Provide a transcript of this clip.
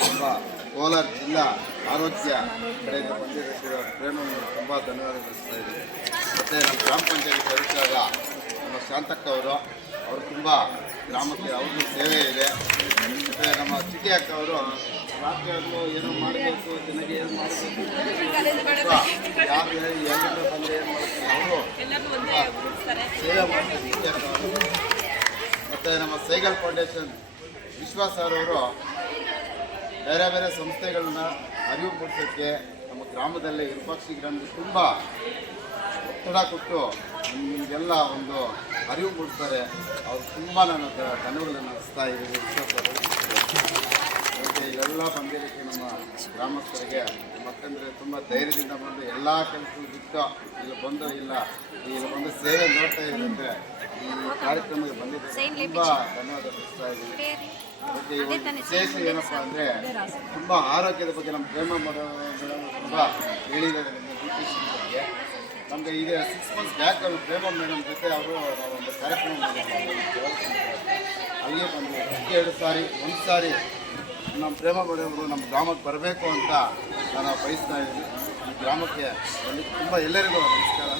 ತುಂಬ ಕೋಲಾರ ಜಿಲ್ಲಾ ಆರೋಗ್ಯ ಕಡೆಯಿಂದ ಪ್ರೇಮವನ್ನು ತುಂಬ ಧನ್ಯವಾದ ಕಳಿಸ್ತಾ ಇದ್ದೀನಿ. ಮತ್ತು ನಮ್ಮ ಗ್ರಾಮ ಪಂಚಾಯತ್ ಸದಸ್ಯರಾದ ನಮ್ಮ ಶಾಂತಕ್ಕ ಅವರು ಅವರು ತುಂಬ ಗ್ರಾಮಕ್ಕೆ ಅವ್ರಿಗೂ ಸೇವೆ ಇದೆ. ಮತ್ತು ನಮ್ಮ ಚಿಕ್ಕಿ ಅಕ್ಕ ಅವರು ರಾತ್ರಿ ಆದರೂ ಏನೋ ಮಾಡಬೇಕು, ಜನಗೆ ಏನು ಮಾಡಬೇಕು? ಯಾರು ಎಲ್ಲರೂ ಬಂದರೆ ಏನು ಮಾಡ್ತಾರೆ ಅವರು ಸೇವೆ ಮತ್ತು ನಮ್ಮ ಸೈಗಲ್ ಫೌಂಡೇಶನ್ ವಿಶ್ವಾಸ್ ಅವರವರು ಬೇರೆ ಬೇರೆ ಸಂಸ್ಥೆಗಳನ್ನ ಅರಿವು ಮೂಡಿಸೋಕ್ಕೆ ನಮ್ಮ ಗ್ರಾಮದಲ್ಲಿ ವಿರೂಪಾಕ್ಷಿ ಗ್ರಾಮದಲ್ಲಿ ತುಂಬ ಒತ್ತಡ ಕೊಟ್ಟು ನಿಮಗೆಲ್ಲ ಒಂದು ಅರಿವು ಮೂಡಿಸ್ತಾರೆ. ಅವ್ರು ತುಂಬ ನನ್ನ ಧ- ಧನ್ಯವಾದಗಳನ್ನು ನಡೆಸ್ತಾ ಇದ್ದೀನಿ. ವಿಶ್ವಾಸ್ ಇವೆಲ್ಲ ಬಂದಿದ್ದಕ್ಕೆ ನಮ್ಮ ಗ್ರಾಮಸ್ಥರಿಗೆ ಮತ್ತಂದರೆ ತುಂಬ ಧೈರ್ಯದಿಂದ ಬಂದು ಎಲ್ಲ ಕೆಲಸ ಬಿಟ್ಟು ಇಲ್ಲಿ ಬಂದು ಇಲ್ಲ ಇಲ್ಲಿ ಬಂದು ಸೇವೆ ನೋಡ್ತಾ ಇದ್ದಂತೆ ಈ ಕಾರ್ಯಕ್ರಮಕ್ಕೆ ಬಂದಿದ್ದೆ ತುಂಬ ಧನ್ಯವಾದ ತಿಳಿಸ್ತಾ ಇದ್ದೀನಿ ಒಂದು ವಿಶೇಷ ಏನಪ್ಪ ಅಂದರೆ ತುಂಬ ಆರೋಗ್ಯದ ಬಗ್ಗೆ ನಮ್ಮ ಪ್ರೇಮ ಮಾಡೋ ಮೇಡಮ್ ತುಂಬ ಹೇಳಿದ್ದಾರೆ ಬಗ್ಗೆ ನಮಗೆ ಈಗ ಸಿಕ್ಸ್ ಮಂತ್ಸ್ ಬ್ಯಾಕ್ ಅವರು ಪ್ರೇಮ ಮೇಡಮ್ ಜೊತೆ ಅವರು ನಾವೊಂದು ಒಂದು ಕಾರ್ಯಕ್ರಮ ಮಾಡಿದ್ವಿ. ಅಲ್ಲಿಗೆ ಬಂದು ಎರಡು ಸಾರಿ ಒಂದು ಸಾರಿ ನಮ್ಮ ಪ್ರೇಮ ಬರೆಯವರು ನಮ್ಮ ಗ್ರಾಮಕ್ಕೆ ಬರಬೇಕು ಅಂತ ನಾನು ಬಯಸ್ತಾ ಇದ್ದೀನಿ. ಈ ಗ್ರಾಮಕ್ಕೆ ತುಂಬ ಎಲ್ಲರಿಗೂ ನಮಸ್ಕಾರ.